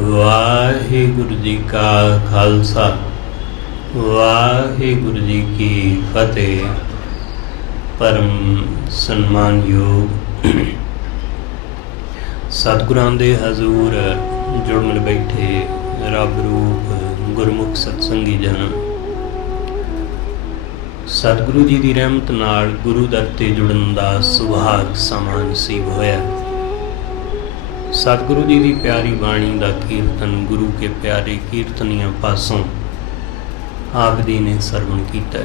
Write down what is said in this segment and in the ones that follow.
ਵਾਹਿਗੁਰੂ ਜੀ ਕਾ ਖਾਲਸਾ ਵਾਹਿਗੁਰੂ ਜੀ ਕੀ ਫਤਿਹ। ਪਰਮ ਸਨਮਾਨਯੋਗ ਸਤਿਗੁਰਾਂ ਦੇ ਹਜ਼ੂਰ ਜੁੜ ਮਿਲ ਬੈਠੇ ਰੱਬ ਰੂਪ ਗੁਰਮੁਖ ਸਤਸੰਗੀ ਜਨ, ਸਤਿਗੁਰੂ ਜੀ ਦੀ ਰਹਿਮਤ ਨਾਲ ਗੁਰੂ ਦਰ ਤੇ ਜੁੜਨ ਦਾ ਸੁਭਾਗ ਸਮਾਂ ਨਸੀਬ ਹੋਇਆ। सतगुरु जी की प्यारी बाणी का कीर्तन गुरु के प्यारे कीर्तनियों पासों आप जी ने सरवण किया।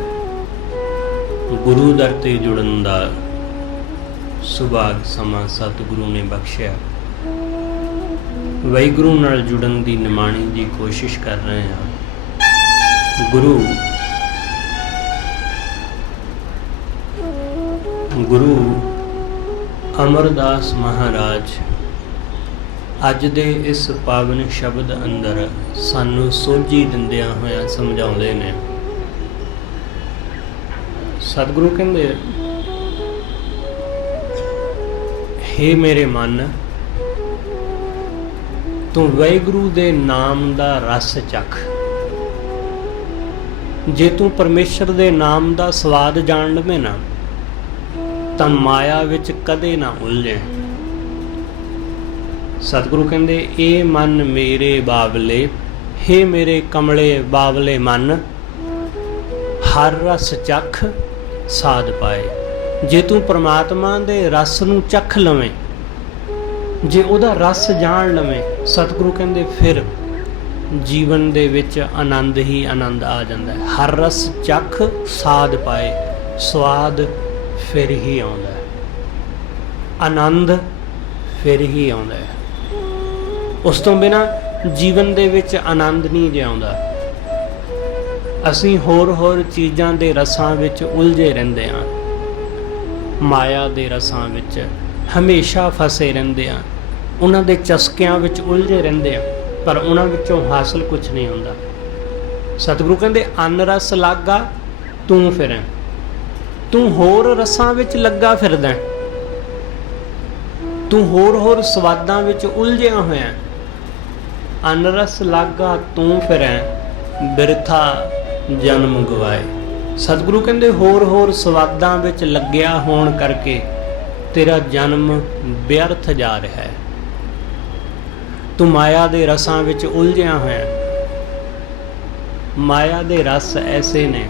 गुरु दर ते जुड़न का सुभाग समा सतगुरु ने बख्शिया। वाहिगुरु नाल जुड़न की निमाणी की कोशिश कर रहे हैं। गुरु अमरदास महाराज ਅੱਜ ਦੇ ਇਸ ਪਾਵਨ ਸ਼ਬਦ ਅੰਦਰ ਸਾਨੂੰ ਸੋਝੀ ਦਿੰਦਿਆਂ ਹੋਇਆਂ ਸਮਝਾਉਂਦੇ ਨੇ। ਸਤਿਗੁਰੂ ਕਹਿੰਦੇ, ਹੇ ਮੇਰੇ ਮਨ, ਤੂੰ ਵਾਹਿਗੁਰੂ ਦੇ ਨਾਮ ਦਾ ਰਸ ਚੱਖ। ਜੇ ਤੂੰ ਪਰਮੇਸ਼ਰ ਦੇ ਨਾਮ ਦਾ ਸਵਾਦ ਜਾਣ ਲਵੇਂ ਨਾ, ਤਾਂ ਮਾਇਆ ਵਿੱਚ ਕਦੇ ਨਾ ਉਲਝੇ। सतगुरु कहते, ए मन मेरे बावले, हे मेरे कमले बावले मन, हर रस चख साध पाए। जे तू परमात्मा दे रस नूं चख लवें, जे उहदा रस जान लवें, सतगुरु कहते फिर जीवन दे विच आनंद ही आनंद आ जाता है। हर रस चख साध पाए, स्वाद फिर ही आउंदा है, आनंद फिर ही आउंदा है। उस तो बिना जीवन दे विच आनंद नहीं जिउंदा। असीं होर चीज़ां दे रसां विच उलझे रहिंदे हां, माया दे रसां विच हमेशा फसे रहिंदे हां, उन्हां दे चस्कियां विच उलझे रहिंदे हां, पर उन्हां विचों हासिल कुछ नहीं हुंदा। सतगुरु कहंदे, अन रस लागा तूं फिरें, तूं होर रसां विच लगा फिरदा, तूं होर स्वादां विच उलझिया होया। अनरस लागा तू फिरें, बिरथा जन्म गवाए। सतगुरु कहते, होर स्वादां विच लग्या होण करके तेरा जन्म व्यर्थ जा रहा है। तू माया दे रसां विच उलझिया होया। माया दे रस ऐसे ने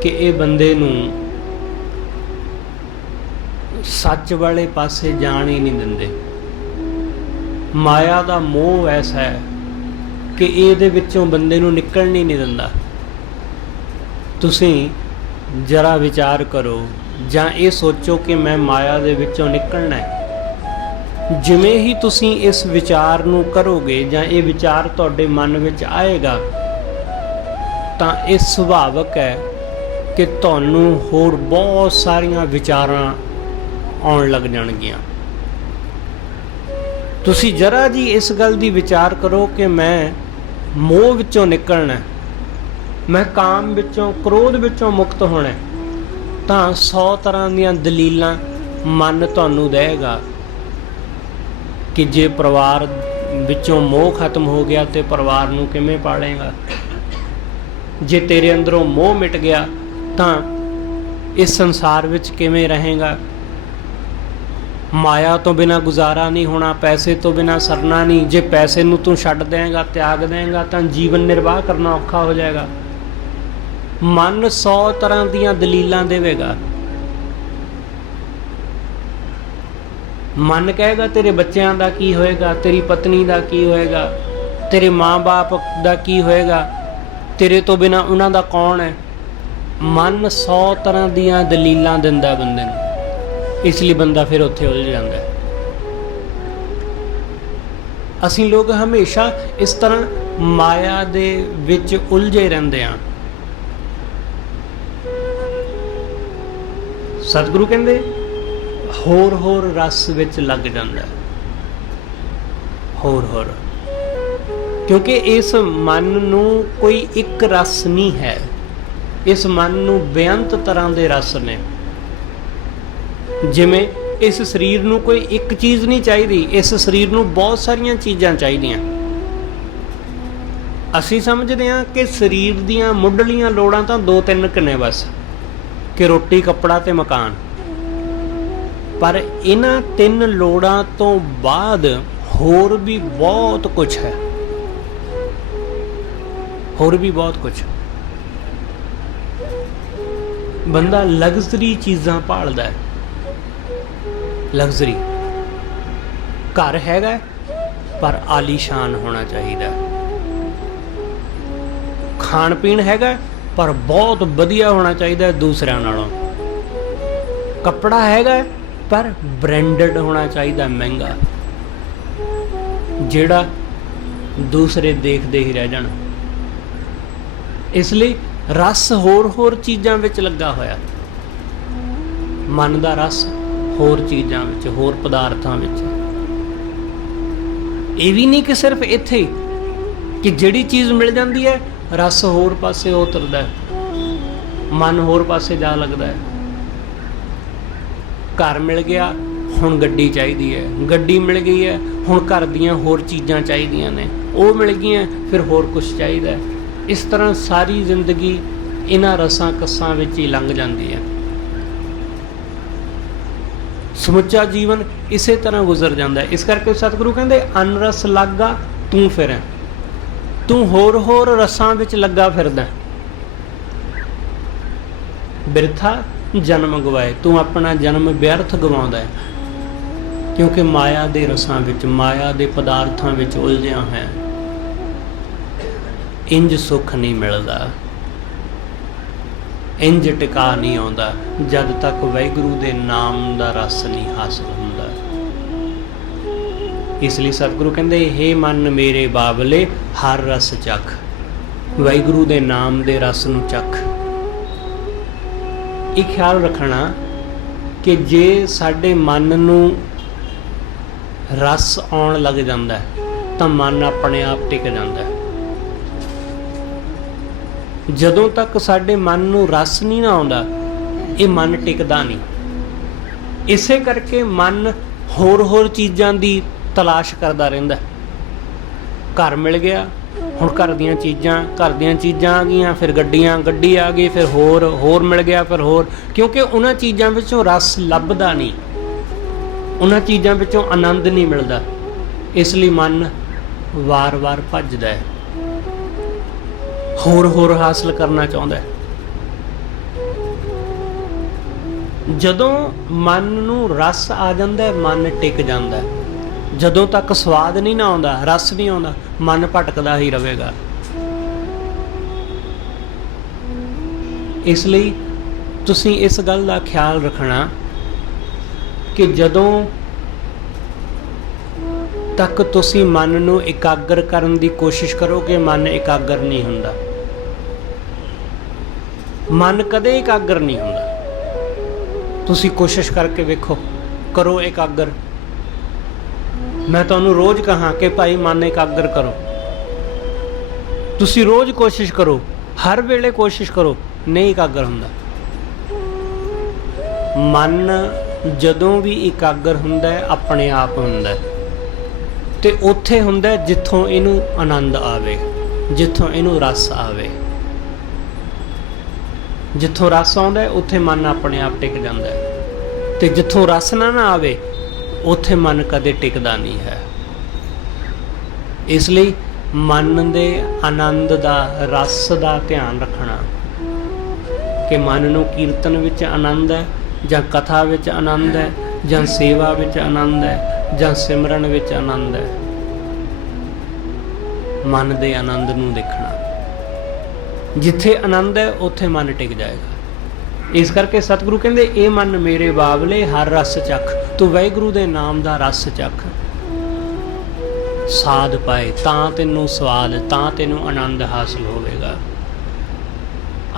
कि ये बंदे नूं सच वाले पासे जाण ही नहीं दिंदे। माया का मोह ऐसा है कि ये विचों बंदे नूं निकलण ही नहीं दिंदा। तुसीं जरा विचार करो जां ये सोचो कि मैं माया दे विचों निकलना है। जिवें ही तुसीं इस विचार नूं करोगे जां ये विचार तुहाडे मन विच आएगा, तां ये सुभावक है कि तुहानूं होर बहुत सारियां विचारां आउण लग जाणगीਆਂ। तुसी जरा जी इस गल दी विचार करो कि मैं मोह विचों निकलना, मैं काम विचों क्रोध विचों मुक्त होना, तो 100 तरह दीयां दलीलां मन तुहानूं देगा कि जे परिवार विचों मोह खत्म हो गया तो परिवार नूं किवें पालेगा, जे तेरे अंदरों मोह मिट गया तो इस संसार विच किवें रहेगा, माया तो बिना गुजारा नहीं होना, पैसे तो बिना सरना नहीं, जे पैसे नूं तू छड्ड देंगा त्याग देंगा तो जीवन निर्वाह करना औखा हो जाएगा। मन 100 तरह दीयां दलीलां देवेगा। मन कहेगा तेरे बच्चों का की होएगा, तेरी पत्नी का की होएगा, तेरे माँ बाप का की होएगा, तेरे तो बिना उन्हां दा कौन है। मन 100 तरह दीयां दलीलां दिंदा बंदे नूं, इसलिए बंदा फिर उत्थे उलझ जाता है। असीं लोग हमेशा इस तरह माया दे विच उलझे रहंदे हां। सतगुरु कहंदे, होर रस विच लग जांदा है, होर क्योंकि इस मन नूं कोई एक रस नहीं है। इस मन नूं बेअंत तरह दे रस ने। जिमें इस शरीर नूं कोई एक चीज़ नहीं चाहिदी, इस शरीर नूं बहुत सारियां चीज़ां चाहीदियां। असीं समझदे हां कि शरीर दीयां मुੱਢਲੀਆਂ लोड़ां तां 2-3 ने बस, कि रोटी कपड़ा ते मकान। पर इन्हां 3 लोड़ां तो बाद होर भी बहुत कुछ है, होर भी बहुत कुछ। बंदा लग्जरी चीज़ां भालदा है, लग्जरी घर हैगा पर आलीशान होना चाहिए, खाण पीण हैगा पर बहुत वधिया होना चाहिए दूसरिਆਂ नालों, कपड़ा हैगा पर ब्रांडेड होना चाहिए, महंगा, ਜਿਹੜਾ दूसरे देखते ही रह जाण। इसलिए रस होर चीज़ां विच लगा होया, मन का रस होर चीज़ां विच, होर पदार्थां विच। ये भी नहीं कि सिर्फ इत्थे कि जिहड़ी चीज़ मिल जाती है रस होर पासे उतरदा है, मन होर पासे जा लगदा है। घर मिल गया हुण गड्डी चाहिदी है, गड्डी मिल गई है हुण घर दीयां होर चीज़ां चाहिदियां ने, वो मिल गईयां फिर होर कुछ चाहिदा है। इस तरह सारी जिंदगी इन्हां रसां कसां विच ही लंघ जाती है। समुच्चा जीवन इसे तरह गुजर जाता है। इस करके सतगुरु कहते अनरस लागा तू फिर, तू होर रसां विच लगा फिरदा, बिरथा जन्म गवाए, तू अपना जन्म व्यर्थ गवाउंदा है, क्योंकि माया दे रसां विच, माया दे पदार्थां विच उलझिया है। इंज सुख नहीं मिलदा, इंज टिका नहीं आउंदा जद तक वाहिगुरू दे नाम दा रस नहीं हासिल हुंदा। इसलिए सतगुरु कहंदे हे मन मेरे बाबले हर रस चख, वाहिगुरू दे नाम दे रस नूं चख। ये ख्याल रखना कि जे साडे मन नूं रस आउण लग जांदा है तां मन अपने आप टिक जांदा है। जदों तक साडे मन नूं रस नहीं ना आउंदा ये मन टिकदा नहीं। इसे करके मन होर चीज़ां दी तलाश करदा रहिंदा। घर मिल गया हुण घर दीयां चीज़ां आ गईयां, फिर गड्डी आ गई, फिर होर मिल गया, फिर होर, क्योंकि उन्हां चीज़ां विचों रस लभदा नहीं, उन्हां चीज़ां विचों आनंद नहीं मिलदा। इसलिए मन वार भजदा है, होर हासिल करना चाहुंदा है। जदों मन नूं रस आ जांदा है मन टिक जांदा है। जदों तक स्वाद नहीं ना आउंदा, रस नहीं आउंदा, मन भटकदा ही रहेगा। इसलिए तुसीं इस गल दा ख्याल रखना कि जदों तक तुसीं मन नूं एकाग्र करन दी कोशिश करोगे मन एकाग्र नहीं हुंदा। मन कदे एकाग्र नहीं हुंदा। तुसीं कोशिश करके वेखो, करो एकाग्र। मैं तुहानूं रोज़ कहां कि भाई मन एकाग्र करो, तुसीं रोज़ कोशिश करो, हर वेले कोशिश करो, नहीं एकाग्र हुंदा। मन जदों भी एकाग्र हुंदा है अपने आप हुंदा है, ते उत्थे हुंदा है जिथों इनू आनंद आवे, जिथों इनू रस आवे। जिथों रस आउंदा है उत्थे मन अपने आप टिक जांदा है, ते जिथों रस ना आवे उत्थे मन कदे टिकदा नहीं है। इसलिए मन दे आनंद दा, रस दा ध्यान रखना कि मन नूं कीर्तन विच आनंद है, जां कथा विच आनंद है, जां सेवा विच आनंद है, जां सिमरन विच आनंद है। मन दे आनंद नूं देखना, जिथे आनंद है उत्थे मन टिक जाएगा। इस करके सतगुरु कहंदे ए मन मेरे बाबले हर रस चख, तू वाहिगुरू दे नाम दा रस चख, साध पाए तां तैनूं स्वाद, तां तैनूं आनंद हासिल होवेगा।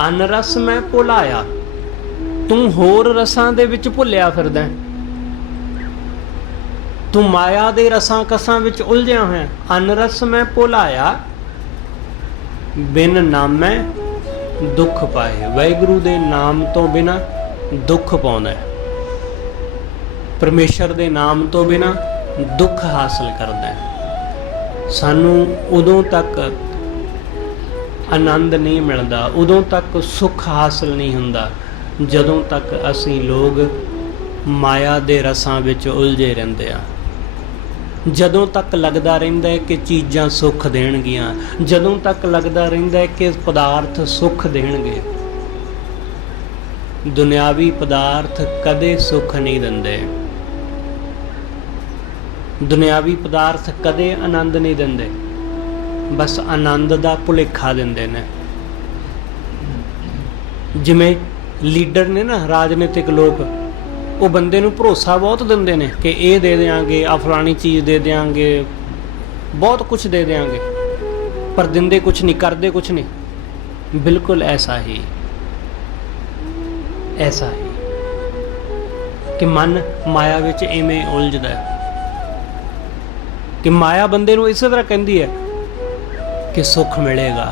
अन रस मैं भुलाया, तू होर रसां दे विच भुलिया फिरदा, तू माया दे रसां कसां विच उलझिया होया। अन रस मैं भुलाया बिन नामै दुख पाए, वाहिगुरू दे नाम तो बिना दुख पाउंदा है। परमेश्वर दे नाम तो बिना दुख हासिल करदा है। सानू उदों तक आनंद नहीं मिलता, उदों तक सुख हासिल नहीं हुंदा जदों तक असीं लोग माया दे रसां विच उलझे रहिंदे आ। जदों तक लगदा रहिंदा है कि चीज़ां सुख देणगियां, जदों तक लगदा रहिंदा है कि पदार्थ सुख देणगे। दुनियावी पदार्थ कदे सुख नहीं दिंदे, दुनियावी पदार्थ कदे आनंद नहीं दिंदे, बस आनंद दा भुलेखा दिंदे ने। जिवें लीडर ने ना, राजनीतिक लोग, वो बंदे नूं भरोसा बहुत दिंदे ने कि ये दे देंगे, आ फलानी चीज़ दे देंगे, बहुत कुछ दे देंगे, पर दिंदे कुछ नहीं, करदे कुछ नहीं। बिल्कुल ऐसा ही कि मन माया विच इवें उलझदा है कि माया बंदे नूं इस तरह कहंदी है कि सुख मिलेगा,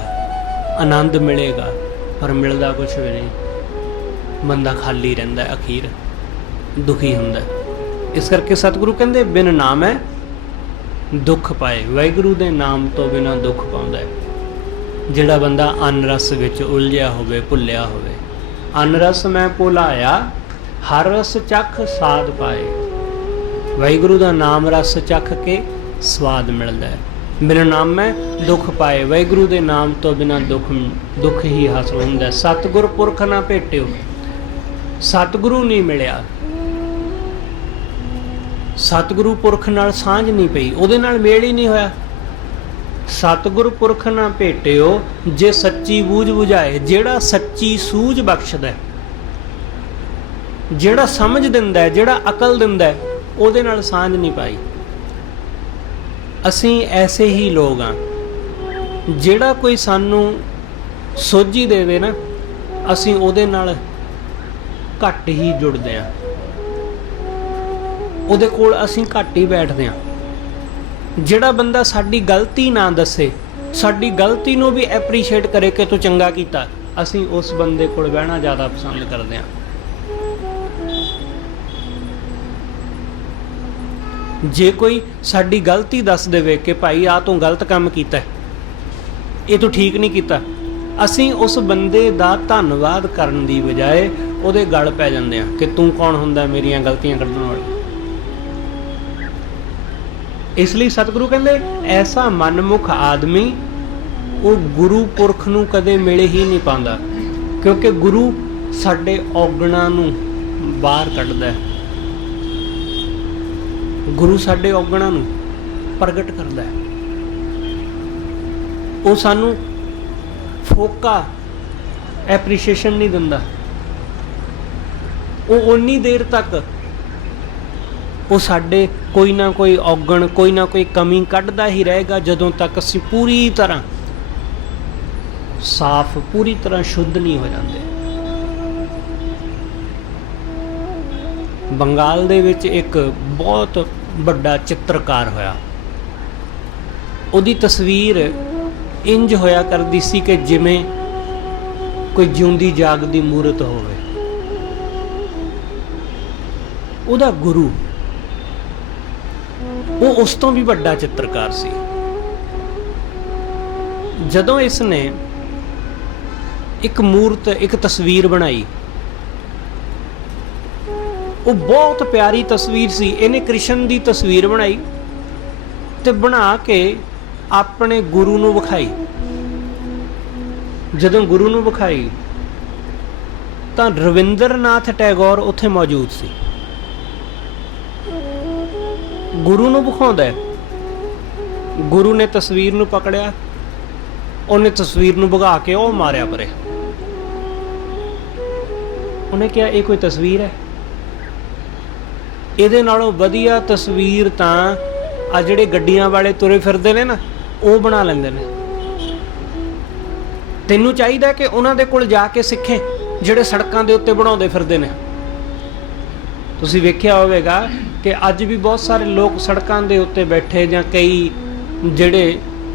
आनंद मिलेगा, पर मिलदा कुछ भी नहीं। बंदा खाली रहिंदा, अखीर दुखी हुंदा। इस करके सतगुरु कहंदे बिन नामै दुख पाए। वाहिगुरू दे नाम तो बिना दुख पाउंदा है जिहड़ा बंदा अन रस विच उलझिया होवे, भुल्लिया होवे। अन रस मैं भुलाया, हर रस चख साध पाए। वाहिगुरू दा नाम रस चख के स्वाद मिलदा है। बिन नामै दुख पाए, वाहिगुरू दे नाम तो बिना दुख ही हासिल हुंदा है। सतगुर पुरख ना भेटियो, सतगुरु नहीं मिलिया, सतगुरु पुरख नाल सांझ नहीं पई, उहदे नाल मेल ही नहीं होया। सतगुर पुरख ना भेटियो जे सच्ची बूझ बुझाए। जेड़ा सच्ची सूझ बख्शदा है, जेड़ा समझ दिंदा है, जेड़ा अकल दिंदा है, उहदे नाल सांझ नहीं पाई। असीं ऐसे ही लोग हाँ, जेड़ा कोई सानू सोझी देवे ना, असीं उहदे नाल घट ही जुड़दे हाँ, उहदे कोल असीं घट ही बैठदे हाँ। ਜਿਹੜਾ ਬੰਦਾ ਸਾਡੀ ਗਲਤੀ ਨਾ ਦੱਸੇ, ਸਾਡੀ ਗਲਤੀ ਨੂੰ ਵੀ ਐਪਰੀਸ਼ੀਏਟ ਕਰੇ ਕਿ ਤੂੰ ਚੰਗਾ ਕੀਤਾ, ਅਸੀਂ ਉਸ ਬੰਦੇ ਕੋਲ ਬਹਿਣਾ ਜ਼ਿਆਦਾ ਪਸੰਦ ਕਰਦੇ ਹਾਂ। ਜੇ ਕੋਈ ਸਾਡੀ ਗਲਤੀ ਦੱਸ ਦੇਵੇ ਕਿ ਭਾਈ ਆ ਤੂੰ ਗਲਤ ਕੰਮ ਕੀਤਾ, ਇਹ ਤੂੰ ਠੀਕ ਨਹੀਂ ਕੀਤਾ, ਅਸੀਂ ਉਸ ਬੰਦੇ ਦਾ ਧੰਨਵਾਦ ਕਰਨ ਦੀ ਬਜਾਏ ਉਹਦੇ ਗਲ ਪੈ ਜਾਂਦੇ ਹਾਂ ਕਿ ਤੂੰ ਕੌਣ ਹੁੰਦਾ ਮੇਰੀਆਂ ਗਲਤੀਆਂ ਕੱਢਣ ਵਾਲਾ। इसलिए सतगुरु कहते ऐसा मनमुख आदमी वो गुरु पुरख नूं कदे मिले ही नहीं पाता, क्योंकि गुरु साडे औगणां नूं बाहर कढदा है, गुरु साडे औगणां नूं प्रगट करदा है। वो सानू फोका एप्रीशिएशन नहीं दिंदा, वो उन्नी देर तक वो साडे कोई ना कोई औगण, कोई ना कोई कमी कढ़दा ही रहेगा जदों तक असीं पूरी तरह साफ, पूरी तरह शुद्ध नहीं हो जाते। बंगाल दे विच एक बहुत बड़ा चित्रकार होया, उहदी तस्वीर इंज होया करदी सी कि जिवें कोई जिउंदी जागदी मूरत होवे। उहदा गुरु वो उस तो भी बड़ा चित्रकार सी। जदों इसने एक मूर्त, एक तस्वीर बनाई, वो बहुत प्यारी तस्वीर सी। इन्हें कृष्ण की तस्वीर बनाई ते बना के अपने गुरु नूं विखाई। जदों गुरु नूं विखाई तां रविंद्रनाथ टैगोर उत्थे मौजूद सी। गुरु नूं विखाउंदा है, गुरु ने तस्वीर नूं पकड़िया, उन्हें तस्वीर नूं भगा के वो मारिया परे। उन्हें कहा ये कोई तस्वीर है, इहदे नालों वधिया तस्वीर तां आ जिहड़े गड्डियां वाले तुरे फिरदे ने ना, वो बना लैंदे ने। तैनूं चाहीदा कि उन्हां दे कोल जाके सिੱਖੇ जिहड़े सड़कां दे उत्ते बनाउंदे फिरदे ने। तुसीं वेखिया होवेगा कि अज भी बहुत सारे लोग सड़कों के उत्ते बैठे, जां कई जिहड़े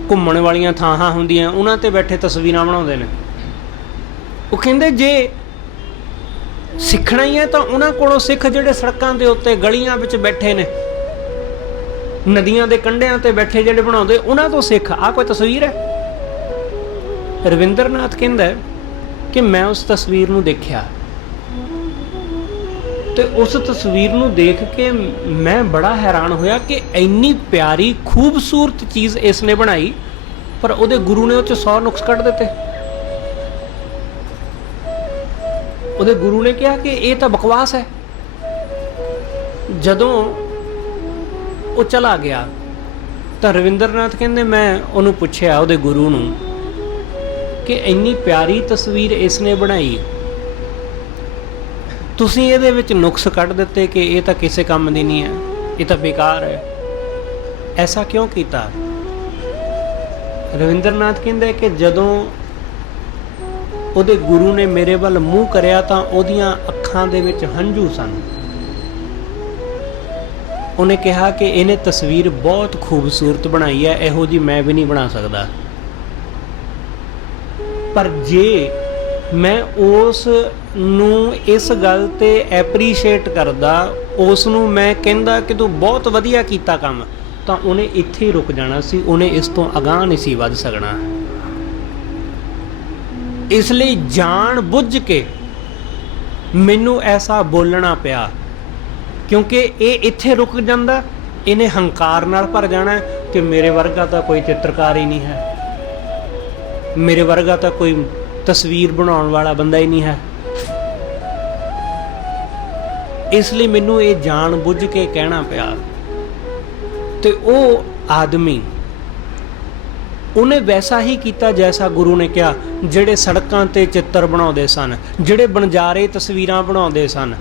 घूमण वालियां थाहां हुंदियां उन्हां ते बैठे तस्वीरां बनाउंदे ने। वो कहंदे जे ਸਿੱਖਣਾ ਹੀ ਹੈ ਤਾਂ ਉਹਨਾਂ ਕੋਲੋਂ ਸਿੱਖ ਜਿਹੜੇ ਸੜਕਾਂ ਦੇ ਉੱਤੇ ਗਲੀਆਂ ਵਿੱਚ ਬੈਠੇ ਨੇ, ਨਦੀਆਂ ਦੇ ਕੰਢਿਆਂ ਤੇ ਬੈਠੇ ਜਿਹੜੇ ਬਣਾਉਂਦੇ, ਉਹਨਾਂ ਤੋਂ ਸਿੱਖ। ਆਹ ਕੋਈ ਤਸਵੀਰ ਹੈ? ਰਵਿੰਦਰ ਨਾਥ ਕਹਿੰਦਾ ਕਿ ਮੈਂ ਉਸ ਤਸਵੀਰ ਨੂੰ ਦੇਖਿਆ ਤੇ ਉਸ ਤਸਵੀਰ ਨੂੰ ਦੇਖ ਕੇ ਮੈਂ ਬੜਾ ਹੈਰਾਨ ਹੋਇਆ ਕਿ ਇੰਨੀ ਪਿਆਰੀ ਖੂਬਸੂਰਤ ਚੀਜ਼ ਇਸ ਨੇ ਬਣਾਈ, ਪਰ ਉਹਦੇ ਗੁਰੂ ਨੇ ਉਹ 'ਚ 100 ਨੁਕਸ ਕੱਢ ਦਿੱਤੇ। ਉਹਦੇ ਗੁਰੂ ਨੇ ਕਿਹਾ ਕਿ ਇਹ ਤਾਂ ਬਕਵਾਸ ਹੈ। ਜਦੋਂ ਉਹ ਚਲਾ ਗਿਆ ਤਾਂ ਰਵਿੰਦਰਨਾਥ ਕਹਿੰਦੇ ਮੈਂ ਉਹਨੂੰ ਪੁੱਛਿਆ, ਉਹਦੇ ਗੁਰੂ ਨੂੰ, ਕਿ ਇੰਨੀ ਪਿਆਰੀ ਤਸਵੀਰ ਇਸ ਨੇ ਬਣਾਈ, ਤੁਸੀਂ ਇਹਦੇ ਵਿੱਚ ਨੁਕਸ ਕੱਢ ਦਿੱਤੇ ਕਿ ਇਹ ਤਾਂ ਕਿਸੇ ਕੰਮ ਦੀ ਨਹੀਂ ਹੈ, ਇਹ ਤਾਂ ਬੇਕਾਰ ਹੈ, ਐਸਾ ਕਿਉਂ ਕੀਤਾ? ਰਵਿੰਦਰਨਾਥ ਕਹਿੰਦੇ ਕਿ ਜਦੋਂ ਉਹਦੇ ਗੁਰੂ ਨੇ ਮੇਰੇ ਵੱਲ ਮੂੰਹ ਕਰਿਆ ਤਾਂ ਉਹਦੀਆਂ ਅੱਖਾਂ ਦੇ ਵਿੱਚ ਹੰਝੂ ਸਨ। ਉਹਨੇ ਕਿਹਾ ਕਿ ਇਹਨੇ ਤਸਵੀਰ ਬਹੁਤ ਖੂਬਸੂਰਤ ਬਣਾਈ ਹੈ, ਇਹੋ ਜਿਹੀ ਮੈਂ ਵੀ ਨਹੀਂ ਬਣਾ ਸਕਦਾ, ਪਰ ਜੇ ਮੈਂ ਉਸ ਨੂੰ ਇਸ ਗੱਲ ਤੇ ਐਪਰੀਸ਼ੀਏਟ ਕਰਦਾ, ਉਸ ਨੂੰ ਮੈਂ ਕਹਿੰਦਾ ਕਿ ਤੂੰ ਬਹੁਤ ਵਧੀਆ ਕੀਤਾ ਕੰਮ, ਤਾਂ ਉਹਨੇ ਇੱਥੇ ਹੀ ਰੁਕ ਜਾਣਾ ਸੀ, ਉਹਨੇ ਇਸ ਤੋਂ ਅਗਾਂਹ ਨਹੀਂ ਸੀ ਵੱਧ ਸਕਣਾ। ਇਸ ਲਈ ਜਾਣ ਬੁੱਝ ਕੇ ਮੈਨੂੰ ਐਸਾ ਬੋਲਣਾ ਪਿਆ, ਕਿਉਂਕਿ ਇਹ ਇੱਥੇ ਰੁਕ ਜਾਂਦਾ, ਇਹਨੇ ਹੰਕਾਰ ਨਾਲ ਭਰ ਜਾਣਾ ਕਿ ਮੇਰੇ ਵਰਗਾ ਤਾਂ ਕੋਈ ਚਿੱਤਰਕਾਰ ਹੀ ਨਹੀਂ ਹੈ, ਮੇਰੇ ਵਰਗਾ ਤਾਂ ਕੋਈ ਤਸਵੀਰ ਬਣਾਉਣ ਵਾਲਾ ਬੰਦਾ ਹੀ ਨਹੀਂ ਹੈ। ਇਸ ਲਈ ਮੈਨੂੰ ਇਹ ਜਾਣ ਬੁੱਝ ਕੇ ਕਹਿਣਾ ਪਿਆ। ਤੇ ਉਹ ਆਦਮੀ, ਉਹਨੇ ਵੈਸਾ ਹੀ ਕੀਤਾ ਜੈਸਾ ਗੁਰੂ ਨੇ ਕਿਹਾ। ਜਿਹੜੇ ਸੜਕਾਂ ਤੇ ਚਿੱਤਰ ਬਣਾਉਂਦੇ ਸਨ, ਜਿਹੜੇ ਬਣਜਾਰੇ ਤਸਵੀਰਾਂ ਬਣਾਉਂਦੇ ਸਨ,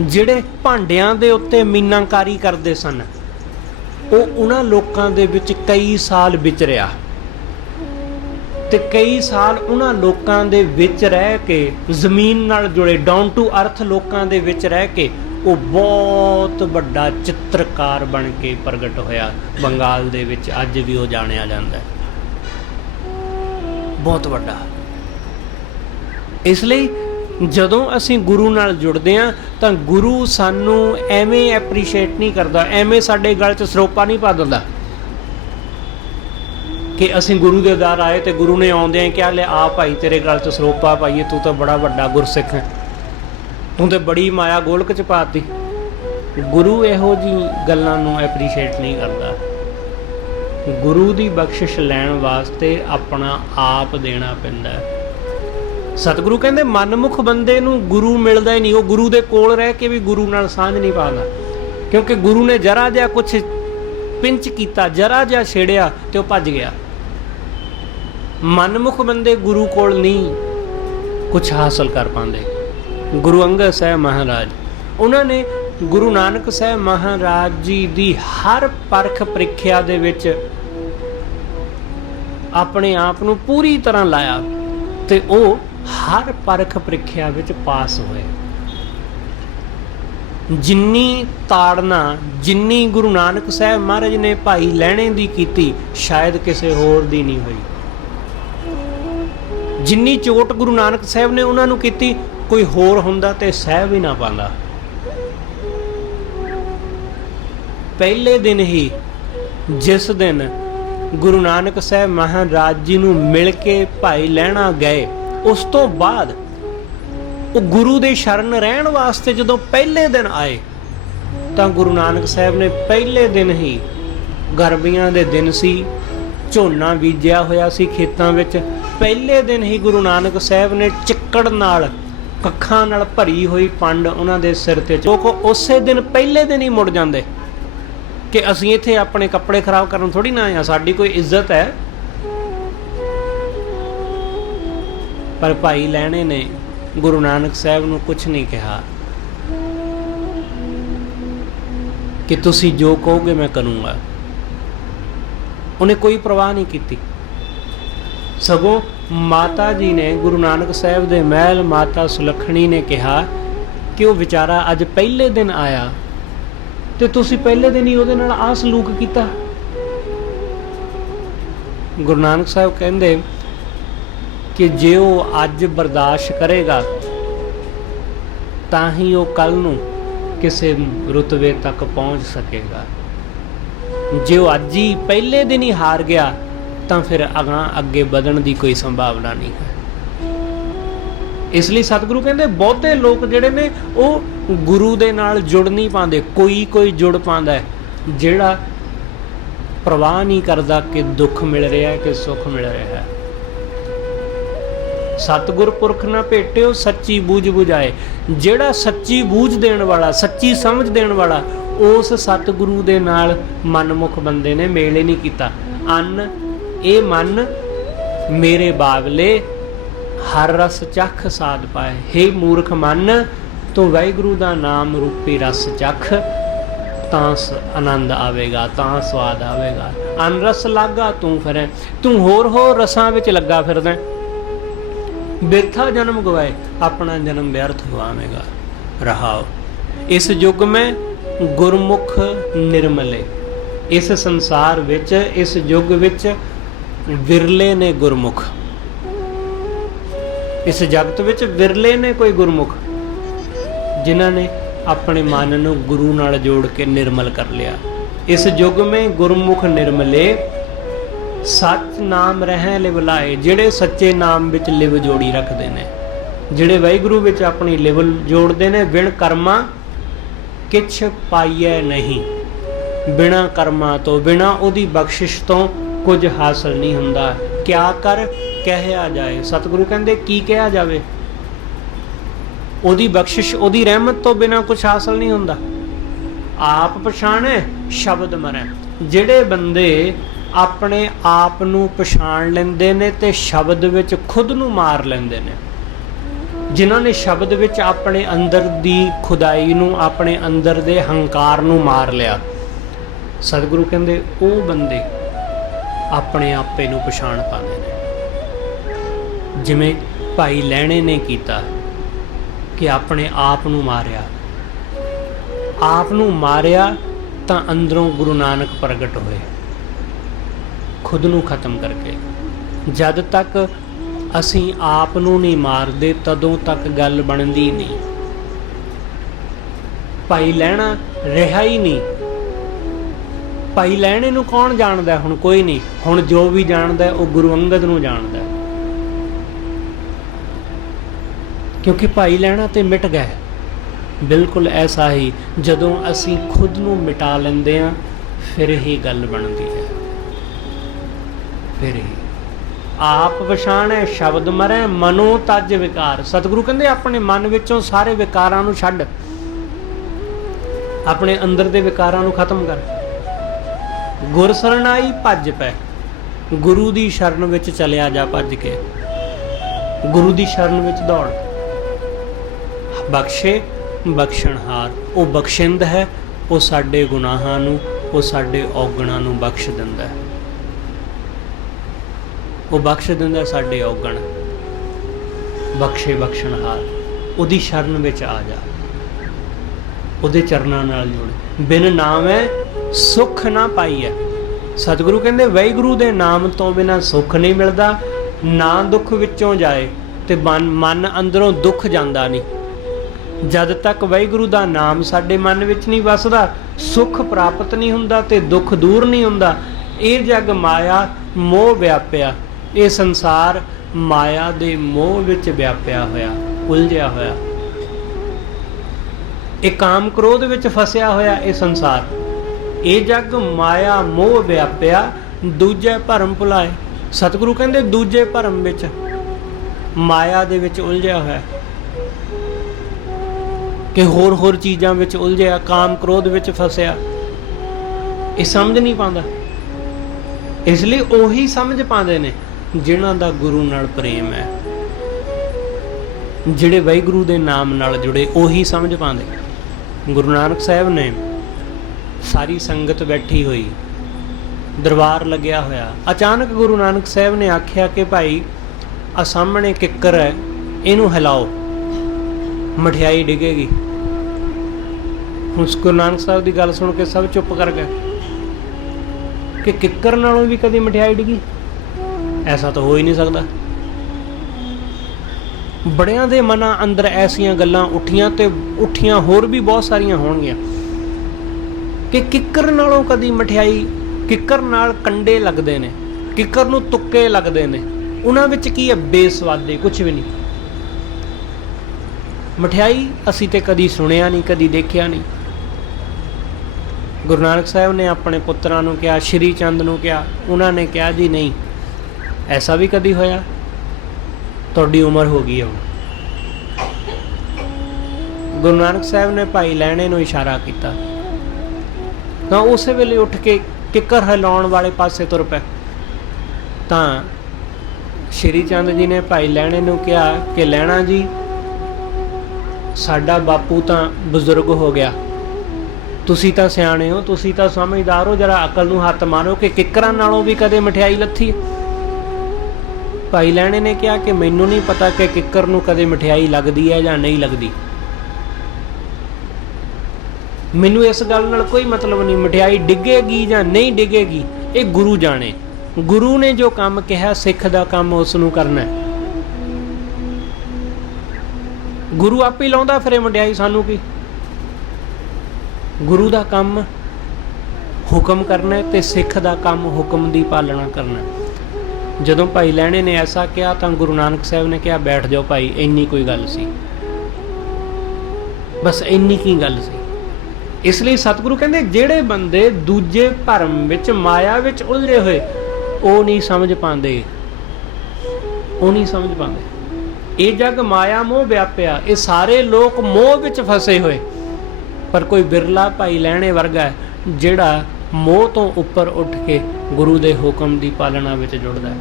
ਜਿਹੜੇ ਭਾਂਡਿਆਂ ਦੇ ਉੱਤੇ ਮੀਨਾਕਾਰੀ ਕਰਦੇ ਸਨ, ਉਹ ਉਹਨਾਂ ਲੋਕਾਂ ਦੇ ਵਿੱਚ ਕਈ ਸਾਲ ਵਿਚਰਿਆ ਤੇ ਕਈ ਸਾਲ ਉਹਨਾਂ ਲੋਕਾਂ ਦੇ ਵਿੱਚ ਰਹਿ ਕੇ, ਜ਼ਮੀਨ ਨਾਲ ਜੁੜੇ ਡਾਊਨ ਟੂ ਅਰਥ ਲੋਕਾਂ ਦੇ ਵਿੱਚ ਰਹਿ ਕੇ ਉਹ ਬਹੁਤ ਵੱਡਾ ਚਿੱਤਰਕਾਰ ਬਣ ਕੇ ਪ੍ਰਗਟ ਹੋਇਆ। ਬੰਗਾਲ ਦੇ ਵਿੱਚ ਅੱਜ ਵੀ ਉਹ ਜਾਣਿਆ ਜਾਂਦਾ, ਬਹੁਤ ਵੱਡਾ। ਇਸ ਲਈ ਜਦੋਂ ਅਸੀਂ ਗੁਰੂ ਨਾਲ ਜੁੜਦੇ ਹਾਂ ਤਾਂ ਗੁਰੂ ਸਾਨੂੰ ਐਵੇਂ ਐਪਰੀਸ਼ੀਏਟ ਨਹੀਂ ਕਰਦਾ, ਐਵੇਂ ਸਾਡੇ ਗਲ 'ਚ ਸਰੋਪਾ ਨਹੀਂ ਪਾ ਦਿੰਦਾ ਕਿ ਅਸੀਂ ਗੁਰੂ ਦੇ ਦਰ ਆਏ ਤੇ ਗੁਰੂ ਨੇ ਆਉਂਦਿਆਂ ਹੀ ਕਿਹਾ ਲੈ ਆ ਭਾਈ ਤੇਰੇ ਗਲ 'ਚ ਸਰੋਪਾ ਪਾਈਏ, ਤੂੰ ਤਾਂ ਬੜਾ ਵੱਡਾ ਗੁਰਸਿੱਖ ਹੈ, ਤੂੰ ਤੇ ਬੜੀ ਮਾਇਆ ਗੋਲਕ 'ਚ ਪਾਤੀ। ਗੁਰੂ ਇਹੋ ਜਿਹੀ ਗੱਲਾਂ ਨੂੰ ਐਪਰੀਸ਼ੀਏਟ ਨਹੀਂ ਕਰਦਾ। ਗੁਰੂ ਦੀ ਬਖਸ਼ਿਸ਼ ਲੈਣ ਵਾਸਤੇ ਆਪਣਾ ਆਪ ਦੇਣਾ ਪੈਂਦਾ। ਸਤਿਗੁਰੂ ਕਹਿੰਦੇ ਮਨਮੁਖ ਬੰਦੇ ਨੂੰ ਗੁਰੂ ਮਿਲਦਾ ਹੀ ਨਹੀਂ, ਉਹ ਗੁਰੂ ਦੇ ਕੋਲ ਰਹਿ ਕੇ ਵੀ ਗੁਰੂ ਨਾਲ ਸਾਂਝ ਨਹੀਂ ਪਾਉਂਦਾ, ਕਿਉਂਕਿ ਗੁਰੂ ਨੇ ਜਰਾ ਜਿਹਾ ਕੁਛ ਪਿੰਚ ਕੀਤਾ, ਜਰਾ ਜਿਹਾ ਛੇੜਿਆ ਤੇ ਉਹ ਭੱਜ ਗਿਆ। ਮਨਮੁਖ ਬੰਦੇ ਗੁਰੂ ਕੋਲ ਨਹੀਂ ਕੁਛ ਹਾਸਲ ਕਰ ਪਾਉਂਦੇ। ਗੁਰੂ ਅੰਗਦ ਸਾਹਿਬ ਮਹਾਰਾਜ, ਉਹਨਾਂ ਨੇ ਗੁਰੂ ਨਾਨਕ ਸਾਹਿਬ ਮਹਾਰਾਜ ਜੀ ਦੀ ਹਰ ਪਰਖ ਪ੍ਰੀਖਿਆ ਦੇ ਵਿੱਚ ਆਪਣੇ ਆਪ ਨੂੰ ਪੂਰੀ ਤਰ੍ਹਾਂ ਲਾਇਆ ਤੇ ਉਹ ਹਰ ਪਰਖ ਪ੍ਰੀਖਿਆ ਵਿੱਚ ਪਾਸ ਹੋਏ। ਜਿੰਨੀ ਤਾੜਨਾ, ਜਿੰਨੀ ਗੁਰੂ ਨਾਨਕ ਸਾਹਿਬ ਮਹਾਰਾਜ ਨੇ ਭਾਈ ਲਹਿਣੇ ਦੀ ਕੀਤੀ, ਸ਼ਾਇਦ ਕਿਸੇ ਹੋਰ ਦੀ ਨਹੀਂ ਹੋਈ। ਜਿੰਨੀ ਚੋਟ ਗੁਰੂ ਨਾਨਕ ਸਾਹਿਬ ਨੇ ਉਹਨਾਂ ਨੂੰ ਕੀਤੀ, ਕੋਈ ਹੋਰ ਹੁੰਦਾ ਤੇ ਸਹਿ ਵੀ ਨਾ ਪਾਉਂਦਾ। ਪਹਿਲੇ ਦਿਨ ਹੀ, ਜਿਸ ਦਿਨ ਗੁਰੂ ਨਾਨਕ ਸਾਹਿਬ ਮਹਾਰਾਜ ਜੀ ਨੂੰ ਮਿਲ ਕੇ ਭਾਈ ਲਹਿਣਾ ਗਏ, ਉਸ ਤੋਂ ਬਾਅਦ ਉਹ ਗੁਰੂ ਦੇ ਸ਼ਰਨ ਰਹਿਣ ਵਾਸਤੇ ਜਦੋਂ ਪਹਿਲੇ ਦਿਨ ਆਏ ਤਾਂ ਗੁਰੂ ਨਾਨਕ ਸਾਹਿਬ ਨੇ ਪਹਿਲੇ ਦਿਨ ਹੀ, ਗਰਮੀਆਂ ਦੇ ਦਿਨ ਸੀ, ਝੋਨਾ ਬੀਜਿਆ ਹੋਇਆ ਸੀ ਖੇਤਾਂ ਵਿੱਚ, ਪਹਿਲੇ ਦਿਨ ਹੀ ਗੁਰੂ ਨਾਨਕ ਸਾਹਿਬ ਨੇ ਚਿੱਕੜ ਨਾਲ, ਕੱਖਾਂ ਨਾਲ ਭਰੀ ਹੋਈ ਪੰਡ ਉਹਨਾਂ ਦੇ ਸਿਰ ਤੇ, ਲੋਕ ਉਸੇ ਦਿਨ ਪਹਿਲੇ ਦਿਨ ਹੀ ਮੁੜ ਜਾਂਦੇ ਕਿ ਅਸੀਂ ਇੱਥੇ ਆਪਣੇ ਕੱਪੜੇ ਖਰਾਬ ਕਰਨ ਥੋੜੀ ਨਾ ਆਏ ਆ, ਸਾਡੀ ਕੋਈ ਇੱਜ਼ਤ ਹੈ। ਪਰ ਭਾਈ ਲਹਿਣੇ ਨੇ ਗੁਰੂ ਨਾਨਕ ਸਾਹਿਬ ਨੂੰ ਕੁਛ ਨਹੀਂ ਕਿਹਾ ਕਿ ਤੁਸੀਂ ਜੋ ਕਹੋਗੇ ਮੈਂ ਕਰੂੰਗਾ। ਉਹਨੇ ਕੋਈ ਪਰਵਾਹ ਨਹੀਂ ਕੀਤੀ। ਸਗੋਂ ਮਾਤਾ ਜੀ ਨੇ, ਗੁਰੂ ਨਾਨਕ ਸਾਹਿਬ ਦੇ ਮਹਿਲ ਮਾਤਾ ਸੁਲੱਖਣੀ ਨੇ ਕਿਹਾ ਕਿ ਉਹ ਵਿਚਾਰਾ ਅੱਜ ਪਹਿਲੇ ਦਿਨ ਆਇਆ ਤੇ ਤੁਸੀਂ ਪਹਿਲੇ ਦਿਨ ਹੀ ਉਹਦੇ ਨਾਲ ਆਹ ਸਲੂਕ ਕੀਤਾ। ਗੁਰੂ ਨਾਨਕ ਸਾਹਿਬ ਕਹਿੰਦੇ ਕਿ ਜੇ ਉਹ ਅੱਜ ਬਰਦਾਸ਼ਤ ਕਰੇਗਾ ਤਾਂ ਹੀ ਉਹ ਕੱਲ੍ਹ ਨੂੰ ਕਿਸੇ ਰੁਤਬੇ ਤੱਕ ਪਹੁੰਚ ਸਕੇਗਾ। ਜੇ ਉਹ ਅੱਜ ਹੀ ਪਹਿਲੇ ਦਿਨ ਹੀ ਹਾਰ ਗਿਆ ਤਾਂ ਫਿਰ ਅਗਾਂਹ ਅੱਗੇ ਵਧਣ ਦੀ ਕੋਈ ਸੰਭਾਵਨਾ ਨਹੀਂ ਹੈ। ਇਸ ਲਈ ਸਤਿਗੁਰੂ ਕਹਿੰਦੇ ਬਹੁਤੇ ਲੋਕ ਜਿਹੜੇ ਨੇ ਉਹ ਗੁਰੂ ਦੇ ਨਾਲ ਜੁੜ ਨਹੀਂ ਪਾਉਂਦੇ। ਕੋਈ ਜੁੜ ਪਾਉਂਦਾ ਹੈ ਜਿਹੜਾ ਪ੍ਰਵਾਹ ਨਹੀਂ ਕਰਦਾ ਕਿ ਦੁੱਖ ਮਿਲ ਰਿਹਾ ਹੈ ਕਿ ਸੁੱਖ ਮਿਲ ਰਿਹਾ ਹੈ। ਸਤਿਗੁਰ ਪੁਰਖ ਨਾ ਭੇਟਿਓ ਸੱਚੀ ਬੂਝ ਬੁਝਾਏ। ਜਿਹੜਾ ਸੱਚੀ ਬੂਝ ਦੇਣ ਵਾਲਾ, ਸੱਚੀ ਸਮਝ ਦੇਣ ਵਾਲਾ, ਉਸ ਸਤਿਗੁਰੂ ਦੇ ਨਾਲ ਮਨਮੁਖ ਬੰਦੇ ਨੇ ਮੇਲ ਹੀ ਨਹੀਂ ਕੀਤਾ। ਅੰਨ ਇਹ ਮਨ ਮੇਰੇ ਬਾਵਲੇ ਹਰ ਰਸ ਚਖ ਸਾਧ ਪਾਏ। ਹੇ ਮੂਰਖ ਮਨ, ਤੂੰ ਵਾਹਿਗੁਰੂ ਦਾ ਨਾਮ ਰੂਪੀ ਰਸ ਚਖ, ਤਾਂ ਆਨੰਦ ਆਵੇਗਾ, ਤਾਂ ਸਵਾਦ ਆਵੇਗਾ। ਅਨ ਰਸ ਲਾਗਾ ਤੂੰ ਫਿਰੈ, ਤੂੰ ਹੋਰ ਰਸਾਂ ਵਿੱਚ ਲੱਗਾ ਫਿਰਦਾ। ਬਿਰਥਾ ਜਨਮ ਗਵਾਏ, ਆਪਣਾ ਜਨਮ ਵਿਅਰਥ ਗਵਾਵੇਗਾ। ਰਹਾਓ ਇਸ ਯੁੱਗ ਮੈਂ ਗੁਰਮੁਖ ਨਿਰਮਲੇ। ਇਸ ਸੰਸਾਰ ਵਿੱਚ, ਇਸ ਯੁੱਗ ਵਿੱਚ ਵਿਰਲੇ ਨੇ ਗੁਰਮੁਖ। ਇਸ ਜਗਤ ਵਿੱਚ ਵਿਰਲੇ ਨੇ ਕੋਈ ਗੁਰਮੁਖ ਜਿਨ੍ਹਾਂ ਨੇ ਆਪਣੇ ਮਨ ਨੂੰ ਗੁਰੂ ਨਾਲ ਜੋੜ ਕੇ ਨਿਰਮਲ ਕਰ ਲਿਆ। ਇਸ ਯੁੱਗ ਮੇਂ ਗੁਰਮੁਖ ਨਿਰਮਲੇ, ਸੱਚ ਨਾਮ ਰਹਿ ਲਿਵ ਲਾਏ। ਜਿਹੜੇ ਸੱਚੇ ਨਾਮ ਵਿੱਚ ਲਿਵ ਜੋੜੀ ਰੱਖਦੇ ਨੇ, ਜਿਹੜੇ ਵਾਹਿਗੁਰੂ ਵਿੱਚ ਆਪਣੀ ਲਿਵ ਜੋੜਦੇ ਨੇ। ਬਿਨ ਕਰਮਾਂ ਕਿਛ ਪਾਈਐ ਨਹੀਂ। ਬਿਨਾਂ ਕਰਮਾਂ ਤੋਂ, ਬਿਨਾਂ ਉਹਦੀ ਬਖਸ਼ਿਸ਼ ਤੋਂ ਕੁਝ ਹਾਸਲ ਨਹੀਂ ਹੁੰਦਾ। ਕਿਆ ਕਰ ਕਹਿਆ ਜਾਏ। ਸਤਿਗੁਰੂ ਕਹਿੰਦੇ ਕੀ ਕਿਹਾ ਜਾਵੇ? ਉਹਦੀ ਬਖਸ਼ਿਸ਼, ਉਹਦੀ ਰਹਿਮਤ ਤੋਂ ਬਿਨਾਂ ਕੁਝ ਹਾਸਲ ਨਹੀਂ ਹੁੰਦਾ। ਆਪ ਪਛਾਣੈ ਸ਼ਬਦ ਮਰੈ। ਜਿਹੜੇ ਬੰਦੇ ਆਪਣੇ ਆਪ ਨੂੰ ਪਛਾਣ ਲੈਂਦੇ ਨੇ ਤੇ ਸ਼ਬਦ ਵਿੱਚ ਖੁਦ ਨੂੰ ਮਾਰ ਲੈਂਦੇ ਨੇ, ਜਿਨ੍ਹਾਂ ਨੇ ਸ਼ਬਦ ਵਿੱਚ ਆਪਣੇ ਅੰਦਰ ਦੀ ਖੁਦਾਈ ਨੂੰ, ਆਪਣੇ ਅੰਦਰ ਦੇ ਹੰਕਾਰ ਨੂੰ ਮਾਰ ਲਿਆ, ਸਤਿਗੁਰੂ ਕਹਿੰਦੇ ਉਹ ਬੰਦੇ ਆਪਣੇ ਆਪੇ ਨੂੰ ਪਛਾਣ ਪਾਉਂਦੇ ਨੇ। ਜਿਵੇਂ ਭਾਈ ਲਹਿਣੇ ਨੇ ਕੀਤਾ ਕਿ ਆਪਣੇ ਆਪ ਨੂੰ ਮਾਰਿਆ। ਆਪ ਨੂੰ ਮਾਰਿਆ ਤਾਂ ਅੰਦਰੋਂ ਗੁਰੂ ਨਾਨਕ ਪ੍ਰਗਟ ਹੋਏ, ਖੁਦ ਨੂੰ ਖਤਮ ਕਰਕੇ। ਜਦ ਤੱਕ ਅਸੀਂ ਆਪ ਨੂੰ ਨਹੀਂ ਮਾਰਦੇ ਤਦੋਂ ਤੱਕ ਗੱਲ ਬਣਦੀ ਨਹੀਂ। ਭਾਈ ਲਹਿਣਾ ਰਿਹਾ ਹੀ ਨਹੀਂ। ਭਾਈ ਲਹਿਣੇ ਨੂੰ ਕੌਣ ਜਾਣਦਾ? ਹੁਣ ਕੋਈ ਨਹੀਂ। ਹੁਣ ਜੋ ਵੀ ਜਾਣਦਾ ਉਹ ਗੁਰੂ ਅੰਗਦ ਨੂੰ ਜਾਣਦਾ, ਕਿਉਂਕਿ ਭਾਈ ਲਹਿਣਾ ਤੇ ਮਿਟ ਗਏ। ਬਿਲਕੁਲ ਐਸਾ ਹੀ ਜਦੋਂ ਅਸੀਂ ਖੁਦ ਨੂੰ ਮਿਟਾ ਲੈਂਦੇ ਹਾਂ ਫਿਰ ਹੀ ਗੱਲ ਬਣਦੀ ਹੈ। ਫਿਰ ਹੀ ਆਪ ਪਛਾਣੈ ਸ਼ਬਦ ਮਰੈ, ਮਨੋ ਤਜ ਵਿਕਾਰ। ਸਤਿਗੁਰੂ ਕਹਿੰਦੇ ਆਪਣੇ ਮਨ ਵਿੱਚੋਂ ਸਾਰੇ ਵਿਕਾਰਾਂ ਨੂੰ ਛੱਡ, ਆਪਣੇ ਅੰਦਰ ਦੇ ਵਿਕਾਰਾਂ ਨੂੰ ਖਤਮ ਕਰ। ਗੁਰ ਸਰਣਾਈ ਭੱਜ ਪੈ। ਗੁਰੂ ਦੀ ਸ਼ਰਨ ਵਿੱਚ ਚਲਿਆ ਜਾ ਭੱਜ ਕੇ। ਗੁਰੂ ਦੀ ਸ਼ਰਨ ਵਿੱਚ ਦੌੜ। ਬਖਸ਼ੇ ਬਖਸ਼ਣਹਾਰ, ਉਹ ਬਖਸ਼ਿੰਦ ਹੈ। ਉਹ ਸਾਡੇ ਗੁਨਾਹਾਂ ਨੂੰ, ਉਹ ਸਾਡੇ ਔਗਣਾਂ ਨੂੰ ਬਖਸ਼ ਦਿੰਦਾ ਹੈ। ਉਹ ਬਖਸ਼ ਦਿੰਦਾ ਸਾਡੇ ਔਗਣ। ਬਖਸ਼ੇ ਬਖਸ਼ਣਹਾਰ, ਉਹਦੀ ਸ਼ਰਨ ਵਿੱਚ ਆ ਜਾ, ਉਹਦੇ ਚਰਨਾਂ ਨਾਲ ਜੁੜ। ਬਿਨ ਨਾਮੈ ਸੁੱਖ ਨਾ ਪਾਈਐ। ਸਤਿਗੁਰੂ ਕਹਿੰਦੇ ਵਾਹਿਗੁਰੂ ਦੇ ਨਾਮ ਤੋਂ ਬਿਨਾਂ ਸੁੱਖ ਨਹੀਂ ਮਿਲਦਾ। ਨਾ ਦੁੱਖ ਵਿੱਚੋਂ ਜਾਏ ਤੇ ਮਨ ਅੰਦਰੋਂ ਦੁੱਖ ਜਾਂਦਾ ਨਹੀਂ। ਜਦ ਤੱਕ ਵਾਹਿਗੁਰੂ ਦਾ ਨਾਮ ਸਾਡੇ ਮਨ ਵਿੱਚ ਨਹੀਂ ਵਸਦਾ, ਸੁੱਖ ਪ੍ਰਾਪਤ ਨਹੀਂ ਹੁੰਦਾ ਤੇ ਦੁੱਖ ਦੂਰ ਨਹੀਂ ਹੁੰਦਾ। ਇਹ ਜਗ ਮਾਇਆ ਮੋਹ ਵਿਆਪਿਆ। ਇਹ ਸੰਸਾਰ ਮਾਇਆ ਦੇ ਮੋਹ ਵਿੱਚ ਵਿਆਪਿਆ ਹੋਇਆ, ਉਲਝਿਆ ਹੋਇਆ। ਇਹ ਕਾਮ ਕ੍ਰੋਧ ਵਿੱਚ ਫਸਿਆ ਹੋਇਆ ਇਹ ਸੰਸਾਰ। ਇਹ ਜਗ ਮਾਇਆ ਮੋਹ ਵਿਆਪਿਆ, ਦੂਜੇ ਭਰਮ ਭੁਲਾਏ। ਸਤਿਗੁਰੂ ਕਹਿੰਦੇ ਦੂਜੇ ਭਰਮ ਵਿੱਚ, ਮਾਇਆ ਦੇ ਵਿੱਚ ਉਲਝਿਆ ਹੋਇਆ, ਕਿ ਹੋਰ ਚੀਜ਼ਾਂ ਵਿੱਚ ਉਲਝਿਆ, ਕਾਮ ਕ੍ਰੋਧ ਵਿੱਚ ਫਸਿਆ। ਇਹ ਸਮਝ ਨਹੀਂ ਪਾਉਂਦਾ। ਇਸ ਲਈ ਉਹੀ ਸਮਝ ਪਾਉਂਦੇ ਨੇ ਜਿਨ੍ਹਾਂ ਦਾ ਗੁਰੂ ਨਾਲ ਪ੍ਰੇਮ ਹੈ, ਜਿਹੜੇ ਵਾਹਿਗੁਰੂ ਦੇ ਨਾਮ ਨਾਲ ਜੁੜੇ, ਉਹੀ ਸਮਝ ਪਾਉਂਦੇ। ਗੁਰੂ ਨਾਨਕ ਸਾਹਿਬ ਨੇ ਸਾਰੀ ਸੰਗਤ ਬੈਠੀ ਹੋਈ, ਦਰਬਾਰ ਲੱਗਿਆ ਹੋਇਆ। ਅਚਾਨਕ ਗੁਰੂ ਨਾਨਕ ਸਾਹਿਬ ਨੇ ਆਖਿਆ ਕਿ ਭਾਈ ਆ ਸਾਹਮਣੇ ਕਿੱਕਰ ਹੈ, ਇਹਨੂੰ ਹਿਲਾਓ, ਮਠਿਆਈ ਡਿੱਗੇਗੀ। ਹੁਣ ਗੁਰੂ ਨਾਨਕ ਸਾਹਿਬ ਦੀ ਗੱਲ ਸੁਣ ਕੇ ਸਭ ਚੁੱਪ ਕਰ ਗਏ ਕਿ ਕਿੱਕਰ ਨਾਲੋਂ ਵੀ ਕਦੀ ਮਠਿਆਈ ਡਿੱਗੀ? ਐਸਾ ਤਾਂ ਹੋ ਹੀ ਨਹੀਂ ਸਕਦਾ। बड़ियां दे मनां अंदर ऐसियां गल्लां उठियां ते उठियां होर भी बहुत सारियां होणगीਆਂ कि किक्कर नालों कदी मठियाई, किक्कर नाल कंडे लगदे ने, किक्कर नूं तुक्के लगदे ने, उन्हां विच की है बेसवादे, कुछ भी नहीं। मठियाई असीं ते कदी सुणिया नहीं, कदी देखिया नहीं। गुरु नानक साहब ने अपने पुत्रां नूं कहा, श्री चंद नूं कहा, उन्होंने कहा जी नहीं ऐसा भी कदी होया, तुहाडी उम्र हो गई है हुण। गुरु नानक साहब ने भाई लैणे नूं इशारा किया तो उस वेले उठ के किक्कर हिलाउण वाले पासे तुर पए। तो श्री चंद जी ने भाई लैणे नूं कहा कि लैणा जी साडा बापू तो बजुर्ग हो गया, तुसी तो सियाणे हो, तुसी तो समझदार हो, जरा अकल नूं हत्थ मारो कि किक्करां नालों भी कदे मठियाई लथी। भाई लैणे ने कहा कि मैनू नहीं पता कि किक्कर नूं कदे मठियाई लगदी है या नहीं लगदी, मैनू इस गल नाल कोई मतलब नहीं, मठियाई डिगेगी या नहीं डिगेगी ये गुरु जाने। गुरु ने जो काम कहा सिख दा काम उस नूं करना है। गुरु आप ही लाउंदा फिरे मठियाई, सानू की। गुरु दा काम हुक्म करना है ते सिख दा काम हुक्म दी पालना करना है। जदों भाई लैणे ने ऐसा कहा तो गुरु नानक साहब ने कहा बैठ जाओ भाई, इन्नी कोई गल सी, बस इन्नी की गल सी। इसलिए सतगुरु कहते जेड़े बंदे दूजे भरम विच माया विच उलझे हुए वो नहीं समझ पाते, वो नहीं समझ पाते। ये जग माया मोह व्यापिया, ये सारे लोग मोह विच फसे हुए, पर कोई बिरला भाई लैणे वर्गा है जिहड़ा मोह तो उपर उठ के गुरु दे हुक्म दी पालना विच जुड़दा है।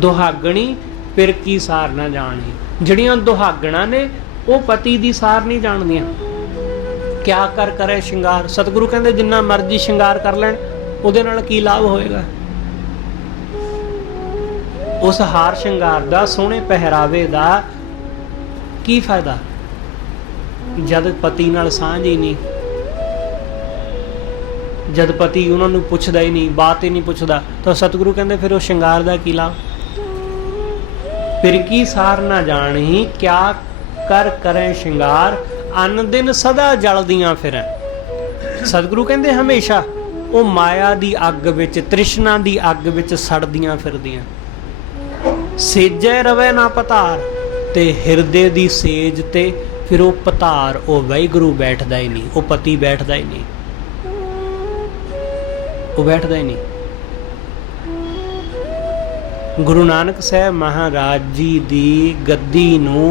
दुहागणी फिर की सार ना जाणी, जिहड़ियां दुहागणां ने वो पति दी सार नहीं जानदियां। क्या कर करे श्रृंगार, सतगुरु कहते जिन्ना मर्जी श्रृंगार कर लैण उहदे नाल की लाभ होएगा। उस हार श्रृंगार दा, सोहणे पहरावे दा की फायदा जद पति नाल सांझ ही नहीं, जद पति उन्होंने पुछदा ही नहीं, बात ही नहीं पुछदा, तो सतगुरु कहते फिर वो श्रृंगार दा की लाभ। फिर की सार ना जानी, क्या कर करें श्रृंगार, अन दिन सदा जलदियां फिरें। सतगुरु कहते हमेशा वो माया दी अग विच, तृष्णा दी अग विच सड़दियां फिरदियां। सेजे रवे ना पतार, ते हिरदे दी सेज ते फिर वो पतार, वो वाहिगुरू बैठदा ही नहीं, वो पति बैठदा ही नहीं, वो बैठदा ही नहीं। गुरु नानक साहब महाराज जी दी गद्दी नूं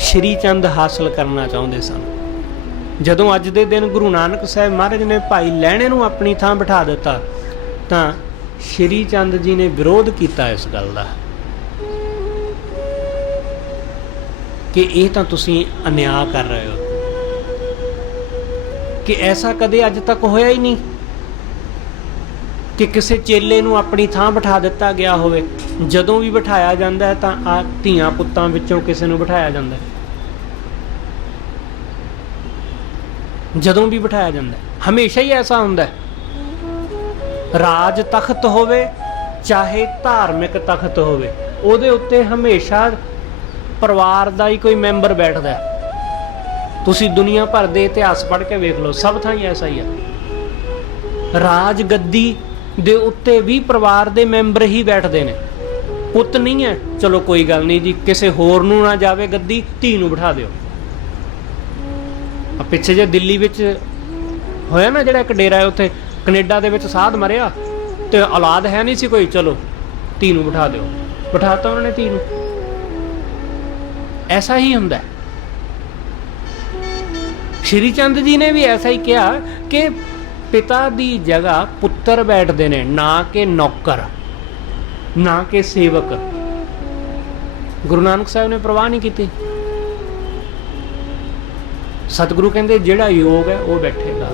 श्री चंद हासिल करना चाहुंदे सन। जदों अज दे दिन गुरु नानक साहब महाराज ने भाई लैणे नूं अपनी थां बिठा दिता तां श्री चंद जी ने विरोध किया इस गल दा कि ये तां तुसीं अन्याय कर रहे हो, कि ऐसा कदे अज तक होया ही नहीं कि किसी चेले नूं अपनी थां बिठा दिता गया होवे। जदों भी बिठाया जाता है तो आ धीआं पुत्तां विचों किसी नूं बिठाया जाता है, जदों भी बिठाया जाता है हमेशा ही ऐसा हुंदा है। राज तख्त होवे चाहे धार्मिक तख्त होवे, उहदे उत्ते हमेशा परिवार का ही कोई मैंबर बैठदा है। तुसीं दुनिया भर दे इतिहास पढ़ के वेख लो, सब थां ही ऐसा ही है। राज गद्दी दे उत्ते भी परिवार दे मैंबर ही बैठते हैं, पुत नहीं है, चलो कोई गल नहीं जी, किसी होर नूं ना जावे गद्दी, धी नूं बिठा दिओ। पिछे जे दिल्ली विच होया ना जिहड़ा एक डेरा है उत्थे कनेडा दे विच साध मरिया ते औलाद है नहीं सी कोई, चलो धी नूं बिठा दिओ, बिठाता उन्होंने धी नूं। ऐसा ही हुंदा है। श्री चंद जी ने भी ऐसा ही कहा कि पिता दी जगह पुत्र बैठते हैं, ना कि नौकर, ना कि सेवक। गुरु नानक साहब ने परवाह नहीं की। सतगुरु कहते जिहड़ा योग है वो बैठेगा,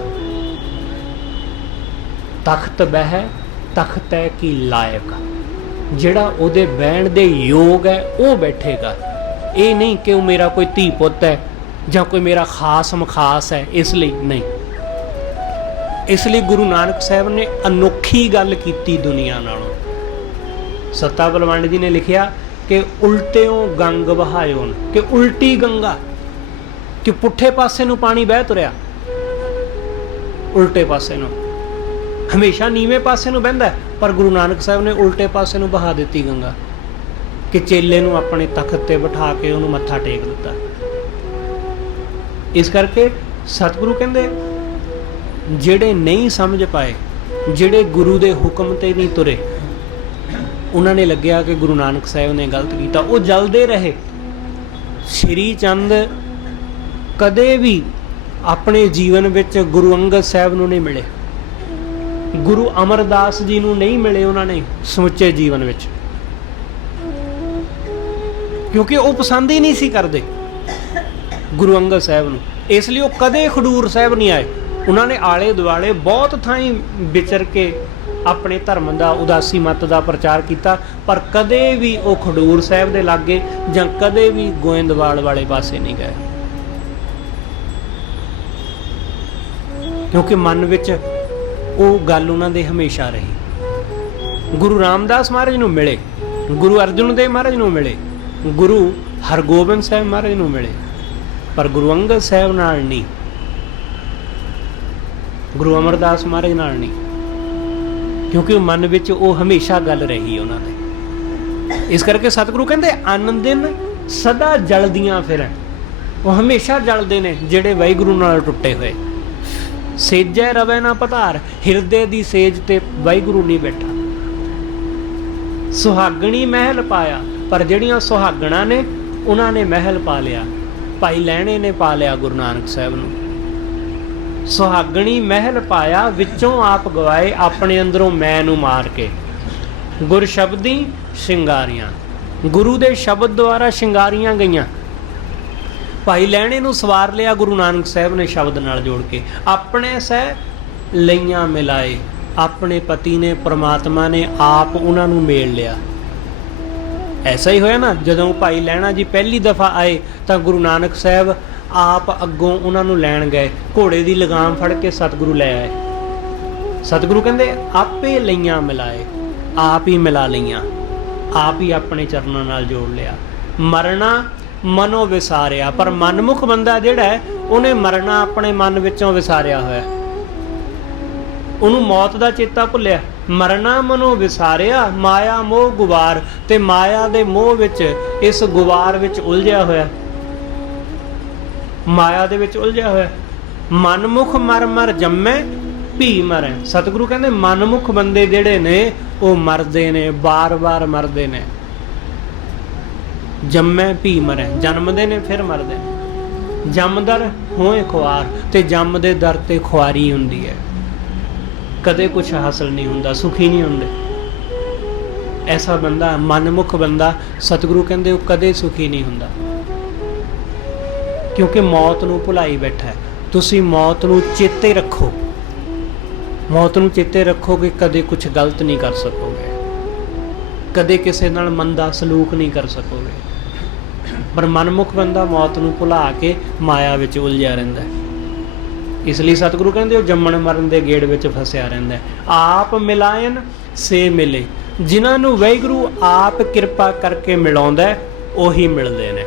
तख्त बह तख्त है की लायक, जिहड़ा उहदे बहण दे योग है वो बैठेगा। ये नहीं कि वो मेरा कोई धी पुत है ਜਾਂ कोई मेरा खास मखास है, इसलिए नहीं। इसलिए गुरु नानक साहब ने अनोखी गल की दुनिया नालों। सत्ता बलवंड जी ने लिखिया कि उल्टियों गंग बहायोन, कि उल्टी गंगा, कि पुठे पासे नूं पानी बह तुरिया, उल्टे पासे नूं। हमेशा नीवें पासे नूं बहिंदा है, पर गुरु नानक साहब ने उल्टे पासे नूं बहा दित्ती गंगा, कि चेले नूं अपने तख्त ते बिठा के उहनूं मत्था टेक दित्ता। इस करके सतगुरु कहंदे ਜਿਹੜੇ नहीं समझ पाए, ਜਿਹੜੇ गुरु ਦੇ हुक्म ते नहीं तुरे, ਉਹਨਾਂ ਨੇ ਲੱਗਿਆ कि गुरु नानक साहब ने गलत किया, वो जलते रहे। श्री चंद कदे भी अपने जीवन विच गुरु अंगद साहब नूं नहीं मिले, गुरु अमरदास जी नूं नहीं मिले उन्होंने समुचे जीवन विच, क्योंकि वो पसंद ही नहीं सी करते गुरु अंगद साहब नूं। इसलिए वो कदे खडूर साहब नहीं आए। उन्होंने आले दुआले बहुत थाई विचर के अपने धर्म का उदासी मत का प्रचार किया, पर कदे भी वो खडूर साहब के लागे जां कदे भी गोइंदवाल वाले पासे नहीं गए, क्योंकि मन विच वो गल उन्होंने हमेशा रही। गुरु रामदास महाराज नूं मिले, गुरु अर्जुन देव महाराज नूं मिले, गुरु हरगोबिंद साहब महाराज नूं मिले, पर गुरु अंगद साहब नाल नहीं, गुरु अमरदास महाराज नाल नहीं, क्योंकि मन विच वो हमेशा गल रही उन्होंने। इस करके सतगुरु कहते अन दिन सदा जलदियां फिरन, वो हमेशा जलते ने ਜਿਹੜੇ वाहिगुरु नाल टुटे हुए। सेजै रवे ना पधार, हिरदे दी सेज ते वाहिगुरु नहीं बैठा। सुहागणी महल पाया, पर ਜਿਹੜੀਆਂ सुहागणा ने उन्होंने महल पा लिया। भाई लैणे ने पा लिया गुरु नानक साहब नूं। सुहागणी महल पाया, विचों आप गवाए, अपने अंदरों मैं नूं मार के। गुर शब्दी शिंगारियां, गुरु दे शब्द द्वारा शिंगारियां गईयां। भाई लैणे नूं सवार लिया गुरु नानक साहब ने शब्द नाल जोड़ के। अपने सह लईयां मिलाए, अपने पति ने परमात्मा ने आप उन्हां नूं मेल लिया। ऐसा ही होया ना, जदों भाई लैणा जी पहली दफ़ा आए तो गुरु नानक साहब आप अगों उन्होंने लैन गए, घोड़े की लगाम फड़ के सतगुरु लै आए। सतगुरु कहते आपे लईयां मिलाए, आप ही मिला लईयां, आप ही अपने चरणों नाल जोड़ लिया। मरना मनो विसारिया, पर मनमुख बंदा जिहड़ा है उन्हें मरना अपने मन विचों विसारिया होया, उन्होंने मौत का चेता भुलिया। मरना मनो विसारिया, माया मोह गुवार, ते माया दे मोह विच इस गुवार विच उलझिया होया, माया दे विच उलझिया होया। मनमुख मर मर जम्मे भी मरे। सतगुरु कहते मनमुख बंदे जिहड़े ने वो मरदे ने, बार बार मरदे ने। जम्मे भी मरे, जन्मदे ने फिर मरदे ने। जमदर होए खुआर, ते जम दे दर ते खुआरी हुंदी है। कदे कुछ हासिल नहीं हुंदा, सुखी नहीं हुंदे। ऐसा बंदा मनमुख बंदा सतगुरु कहते वो कदे सुखी नहीं हुंदा, क्योंकि मौत नूं भुलाई बैठा है। तुसी मौत नूं चेते रखो, मौत नूं चेते रखोगे कदे कुछ गलत नहीं कर सकोगे, कदे किसी नाल मंदा सलूक नहीं कर सकोगे। पर मनमुख बंदा मौत नूं भुला के माया विच उलझिया रहिंदा है। इसलिए सतगुरु कहते जम्मण मरण के गेड़ विच फसिया रहिंदा है। आप मिलायन से मिले, जिन्हां नूं वाहिगुरू आप किरपा करके मिलाउंदा है उही मिलदे ने।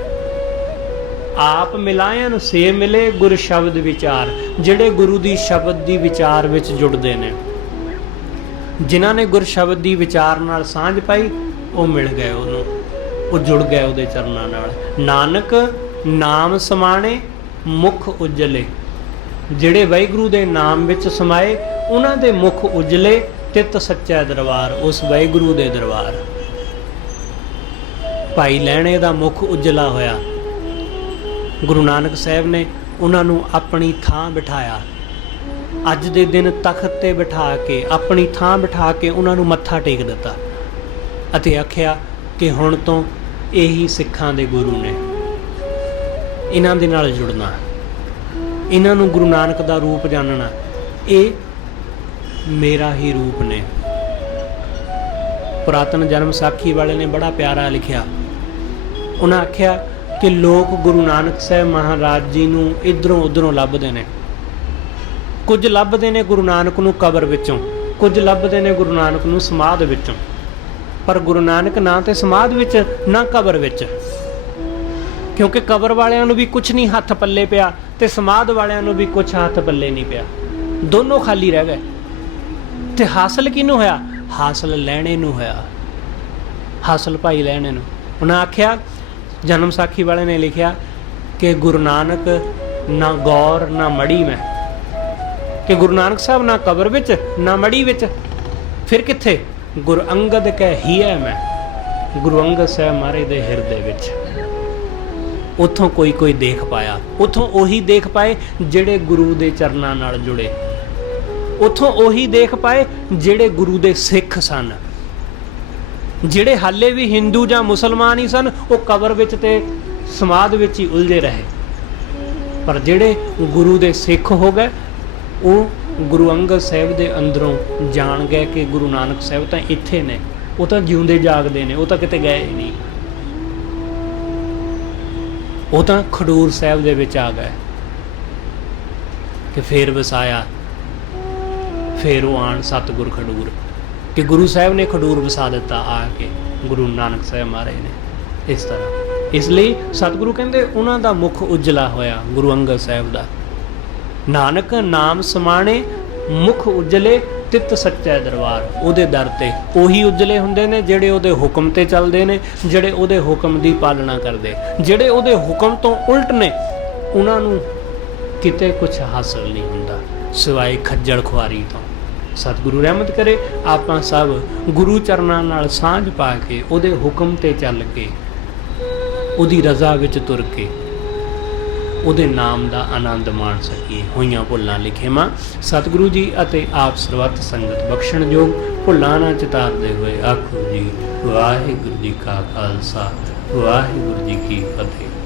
आप मिलायन से मिले गुर शब्द विचार, जिहड़े गुरु दी शब्द दी विचार विच जुड़दे ने। जिन्हां ने गुर शब्द दी विचार नाल सांझ पाई वो मिल गए, उहनूं वो जुड़ गए उहदे चरनां नाल। नानक नाम समाणे मुख उजले, जिहड़े वाहिगुरू दे नाम विच समाए उन्हां दे मुख उजले। तित सच्चा दरबार, उस वाहिगुरू दे दरबार। भाई लैणे दा मुख उजला होया। गुरु नानक साहब ने उन्होंने अपनी थां बिठाया। अज दे दिन तख्त ते बिठा के अपनी थां बिठा के उन्होंने मत्था टेक दिता अते आख्या कि हुण तो यही सिखां दे गुरु ने, इन्हां दे नाल जुड़ना, इन्हां नूं गुरु नानक दा रूप जानना, ये मेरा ही रूप ने। पुरातन जन्म साखी वाले ने बड़ा प्यारा लिखिया। उन्हें आख्या कि लोग गुरु नानक साहब महाराज जी नूं इधरों उधरों लभदे ने। कुछ लभदे ने गुरु नानक नूं कबर विचों, कुछ लभदे ने गुरु नानक नूं समाध विचों। पर गुरु नानक ना ते समाध विच ना कबर विच, क्योंकि कबर वालियां नूं भी कुछ नहीं हथ पल्ले पिया ते समाध वालियां नूं भी कुछ हथ पल्ले नहीं पिया, दोनों खाली रह गए। ते हासिल किनू होया? हासिल लैणे नूं होया, हासिल भाई लैणे नूं। उन्हें आख्या, जन्म साखी वाले ने लिखिया कि गुरु नानक ना गौर ना मड़ी में, कि गुरु नानक साहब ना कबर विच ना मड़ी विच, फिर कित्थे? गुरु अंगद कै ही है मैं, गुरु अंगद साहब महाराज दे हिरदे विच। उत्थों कोई कोई देख पाया, उत्थों ओही देख पाए ਜਿਹੜੇ गुरु दे चरनां नाल जुड़े, उत्थों ओही देख पाए ਜਿਹੜੇ गुरु दे सिख सन, ਜਿਹੜੇ हाले भी हिंदू ਜਾਂ मुसलमान ही सन, वो कबर विच ते समाध विच ही उलझे रहे। पर ਜਿਹੜੇ गुरु दे सिख हो गए, वो गुरु अंगद साहब दे अंदरों जान गए कि गुरु नानक साहब तो इत्थे ने, वो तो जिउंदे जागदे ने, वो तो किते गए ही नहीं, वो तो खडूर साहब दे विच आ गए कि फिर वसाया, फिर वो आन सतगुर खडूर, कि गुरु साहब ने खडूर वसा दिता आके गुरु नानक साहब महाराज ने। इस तरह इसलिए सतगुरु कहते उन्हां दा मुख उजला होया गुरु अंगद साहब दा। नानक नाम समाणे मुख उजले तित सच्चा दरबार, ਉਹਦੇ ਦਰ ਤੇ ਉਹੀ ਉਜਲੇ ਹੁੰਦੇ ਨੇ ਜਿਹੜੇ ਉਹਦੇ ਹੁਕਮ ਤੇ ਚੱਲਦੇ ਨੇ, ਜਿਹੜੇ ਉਹਦੇ ਹੁਕਮ ਦੀ ਪਾਲਣਾ ਕਰਦੇ, ਜਿਹੜੇ ਉਹਦੇ ਹੁਕਮ ਤੋਂ ਉਲਟ ਨੇ ਉਹਨਾਂ ਨੂੰ ਕਿਤੇ ਕੁਝ ਹਾਸਲ ਨਹੀਂ ਹੁੰਦਾ ਸਿਵਾਏ ਖੱਜਲ ਖੁਆਰੀ ਤੋਂ। ਸਤਿਗੁਰੂ ਰਹਿਮਤ ਕਰੇ ਆਪਾਂ ਸਭ ਗੁਰੂ ਚਰਨਾਂ ਨਾਲ ਸਾਂਝ ਪਾ ਕੇ ਉਹਦੇ ਹੁਕਮ ਤੇ ਚੱਲ ਕੇ ਉਹਦੀ ਰਜ਼ਾ ਵਿੱਚ ਤੁਰ ਕੇ ਉਹਦੇ ਨਾਮ ਦਾ ਆਨੰਦ ਮਾਣ ਸਕੀਏ। ਹੋਈਆਂ ਭੁੱਲਾਂ ਲਿਖੇਵਾਂ ਸਤਿਗੁਰੂ ਜੀ ਅਤੇ ਆਪ ਸਰਬੱਤ ਸੰਗਤ ਬਖਸ਼ਣਯੋਗ, ਭੁੱਲਾਂ ਨਾ ਚਿਤਾਰਦੇ ਹੋਏ ਆਖੋ ਜੀ ਵਾਹਿਗੁਰੂ ਜੀ ਕਾ ਖਾਲਸਾ ਵਾਹਿਗੁਰੂ ਜੀ ਕੀ ਫਤਿਹ।